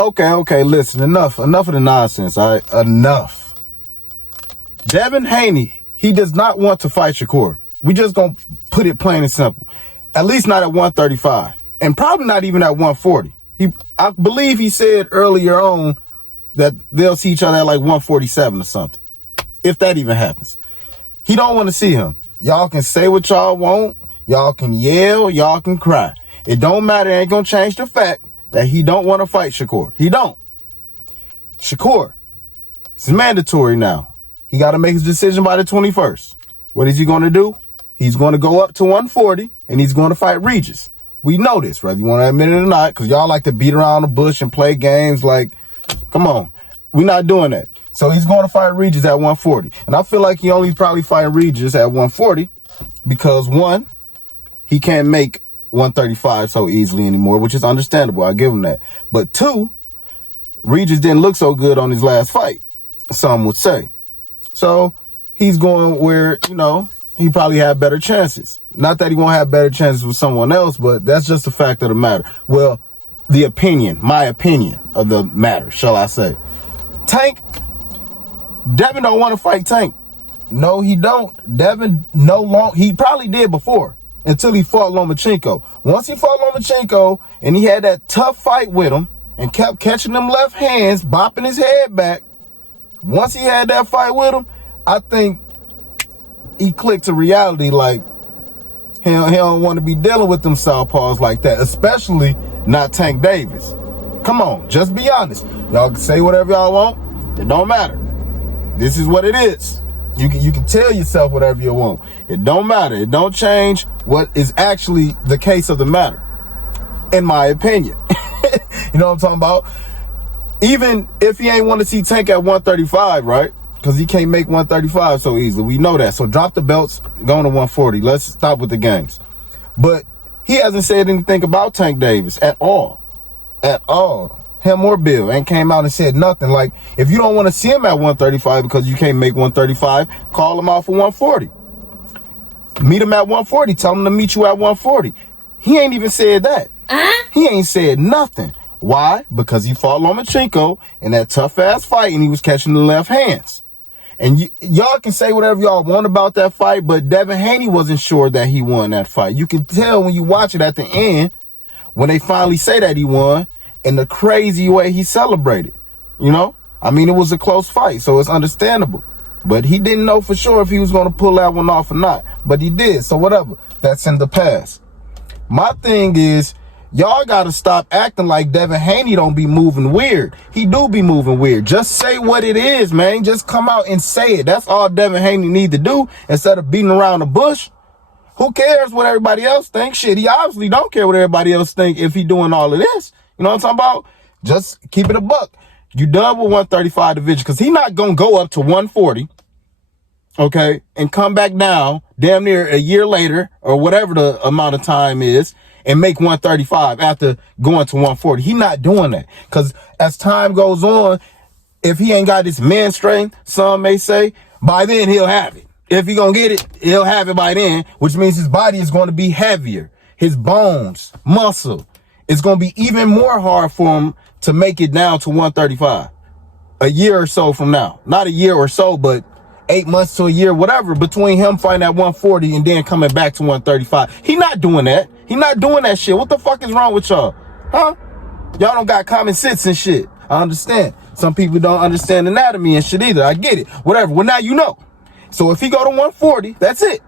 Okay, listen, enough of the nonsense, all right? Enough. Devin Haney, he does not want to fight Shakur. We just gonna put it plain and simple. At least not at 135. And probably not even at 140. I believe he said earlier on that they'll see each other at like 147 or something. If that even happens. He don't want to see him. Y'all can say what y'all want. Y'all can yell. Y'all can cry. It don't matter. It ain't gonna change the fact that he don't want to fight Shakur. He don't. Shakur, it's mandatory now. He got to make his decision by the 21st. What is he going to do? He's going to go up to 140 and he's going to fight Regis. We know this, whether you want to admit it or not, because y'all like to beat around the bush and play games like, come on. We're not doing that. So he's going to fight Regis at 140. And I feel like he only probably fighting Regis at 140 because, one, he can't make 135 so easily anymore, which is understandable. I give him that. But two, Regis didn't look so good on his last fight, some would say. So he's going where, he probably had better chances. Not that he won't have better chances with someone else, but that's just the fact of the matter. Well, my opinion of the matter, shall I say. Tank, Devin don't want to fight Tank. No, he don't. Devin he probably did before. Until he fought Lomachenko. Once he fought Lomachenko and he had that tough fight with him and kept catching them left hands, bopping his head back. Once he had that fight with him, I think he clicked to reality like he don't want to be dealing with them southpaws like that, especially not Tank Davis. Come on, just be honest. Y'all can say whatever y'all want. It don't matter. This is what it is. You can tell yourself whatever you want. It don't matter. It don't change what is actually the case of the matter, in my opinion. You know what I'm talking about? Even if he ain't want to see Tank at 135, right? Because he can't make 135 so easily. We know that. So drop the belts, going to 140. Let's stop with the games. But he hasn't said anything about Tank Davis at all. At all. Him or Bill ain't came out and said nothing. Like, if you don't want to see him at 135 because you can't make 135, call him out for 140. Meet him at 140. Tell him to meet you at 140. He ain't even said that. He ain't said nothing. Why? Because he fought Lomachenko in that tough-ass fight and he was catching the left hands. And y'all can say whatever y'all want about that fight, but Devin Haney wasn't sure that he won that fight. You can tell when you watch it at the end, when they finally say that he won, in the crazy way he celebrated. I mean, it was a close fight, so it's understandable. But he didn't know for sure if he was going to pull that one off or not. But he did, so whatever. That's in the past. My thing is, y'all got to stop acting like Devin Haney don't be moving weird. He do be moving weird. Just say what it is, man. Just come out and say it. That's all Devin Haney need to do instead of beating around the bush. Who cares what everybody else thinks? Shit, he obviously don't care what everybody else think if he doing all of this. You know what I'm talking about? Just keep it a buck. You done with 135 division because he not going to go up to 140, okay, and come back down damn near a year later or whatever the amount of time is and make 135 after going to 140. He not doing that because as time goes on, if he ain't got his man strength, some may say, by then he'll have it. If he going to get it, he'll have it by then, which means his body is going to be heavier. His bones, muscle. It's going to be even more hard for him to make it down to 135 a year or so from now. Not a year or so, but 8 months to a year, whatever, between him fighting at 140 and then coming back to 135. He not doing that. He not doing that shit. What the fuck is wrong with y'all? Huh? Y'all don't got common sense and shit. I understand. Some people don't understand anatomy and shit either. I get it. Whatever. Well, now you know. So if he go to 140, that's it.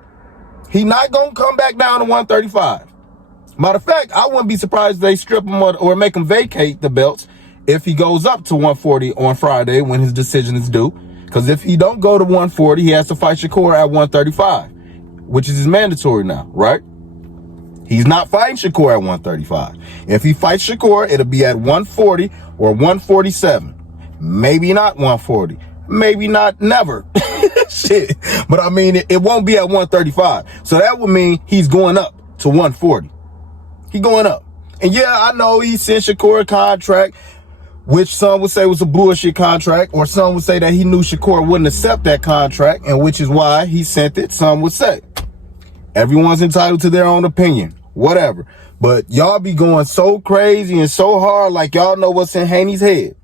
He not going to come back down to 135. Matter of fact, I wouldn't be surprised if they strip him or make him vacate the belts if he goes up to 140 on Friday when his decision is due. Because if he don't go to 140, he has to fight Shakur at 135, which is his mandatory now, right? He's not fighting Shakur at 135. If he fights Shakur, it'll be at 140 or 147. Maybe not 140. Maybe not never. Shit. But I mean, it won't be at 135. So that would mean he's going up to 140. He going up. And yeah, I know he sent Shakur a contract, which some would say was a bullshit contract, or some would say that he knew Shakur wouldn't accept that contract, and which is why he sent it, some would say. Everyone's entitled to their own opinion, whatever. But y'all be going so crazy and so hard like y'all know what's in Haney's head.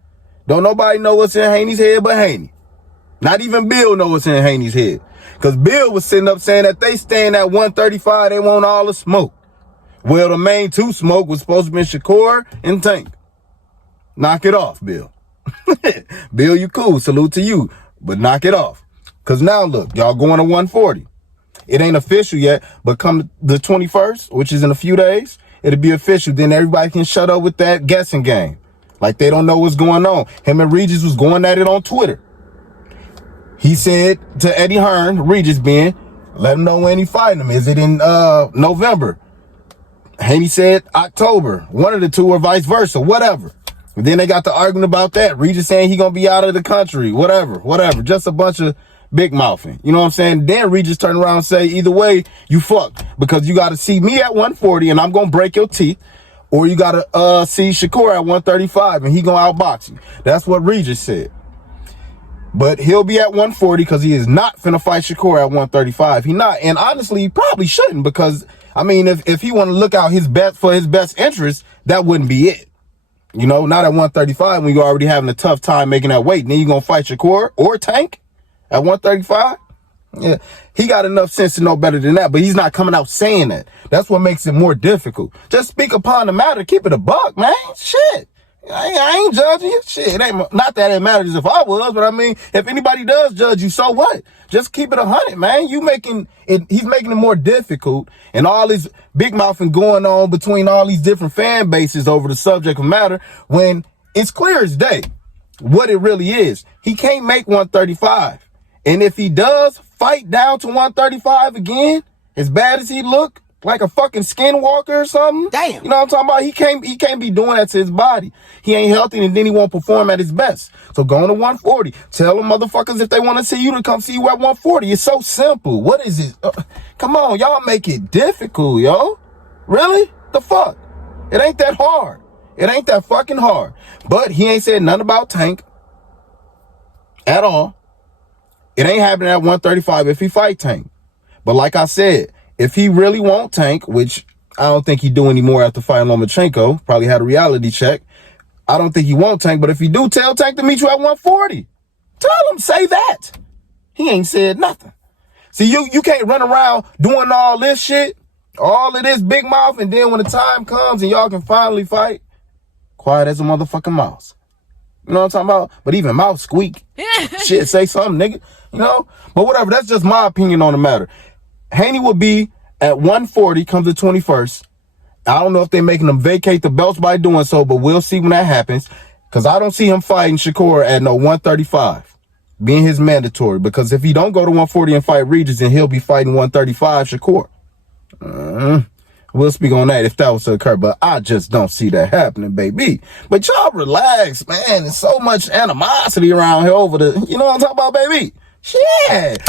Don't nobody know what's in Haney's head but Haney. Not even Bill know what's in Haney's head. Because Bill was sitting up saying that they staying at 135, they want all the smoke. Well, the main two smoke was supposed to be Shakur and Tank. Knock it off, Bill. Bill, you cool. Salute to you. But knock it off. Because now, look, y'all going to 140. It ain't official yet, but come the 21st, which is in a few days, it'll be official. Then everybody can shut up with that guessing game. Like they don't know what's going on. Him and Regis was going at it on Twitter. He said to Eddie Hearn, Regis being, let him know when he fighting him. Is it in November? Haney said October. One of the two or vice versa, whatever. And then they got to arguing about that. Regis saying he gonna be out of the country, whatever. Just a bunch of big mouthing. You know what I'm saying? Then Regis turned around and say, either way, you fucked. Because you got to see me at 140 and I'm going to break your teeth. Or you got to see Shakur at 135 and he going to outbox you. That's what Regis said. But he'll be at 140 because he is not finna fight Shakur at 135. He not. And honestly, he probably shouldn't because, I mean, if he want to look out his best for his best interest, that wouldn't be it. You know, not at 135 when you're already having a tough time making that weight. And then you're going to fight Shakur or Tank at 135? Yeah, he got enough sense to know better than that, but he's not coming out saying that. That's what makes it more difficult. Just speak upon the matter. Keep it a buck, man. Shit. I ain't judging you. Shit, it ain't, not that it matters if I was, but I mean, if anybody does judge you, so what? Just keep it 100, man. He's making it more difficult, and all this big mouthing going on between all these different fan bases over the subject of matter when it's clear as day what it really is. He can't make 135. And if he does fight down to 135 again, as bad as he look, like a fucking skinwalker or something. Damn. You know what I'm talking about? He can't be doing that to his body. He ain't healthy and then he won't perform at his best. So going to 140. Tell them motherfuckers if they want to see you to come see you at 140. It's so simple. What is it? Come on, y'all make it difficult, yo. Really? The fuck? It ain't that hard. It ain't that fucking hard. But he ain't said nothing about Tank at all. It ain't happening at 135 if he fight Tank. But like I said, if he really won't Tank, which I don't think he do anymore after fighting Lomachenko, probably had a reality check. I don't think he won't Tank, but if he do, tell Tank to meet you at 140. Tell him, say that. He ain't said nothing. See, you can't run around doing all this shit, all of this big mouth, and then when the time comes and y'all can finally fight, quiet as a motherfucking mouse. You know what I'm talking about? But even mouth squeak. Shit, say something, nigga. You know? But whatever, that's just my opinion on the matter. Haney will be at 140 come the 21st. I don't know if they're making him vacate the belts by doing so, but we'll see when that happens. Because I don't see him fighting Shakur at no 135, being his mandatory. Because if he don't go to 140 and fight Regis, then he'll be fighting 135 Shakur. We'll speak on that if that was to occur, but I just don't see that happening, baby. But y'all relax, man. There's so much animosity around here over the, you know what I'm talking about, baby? Shit.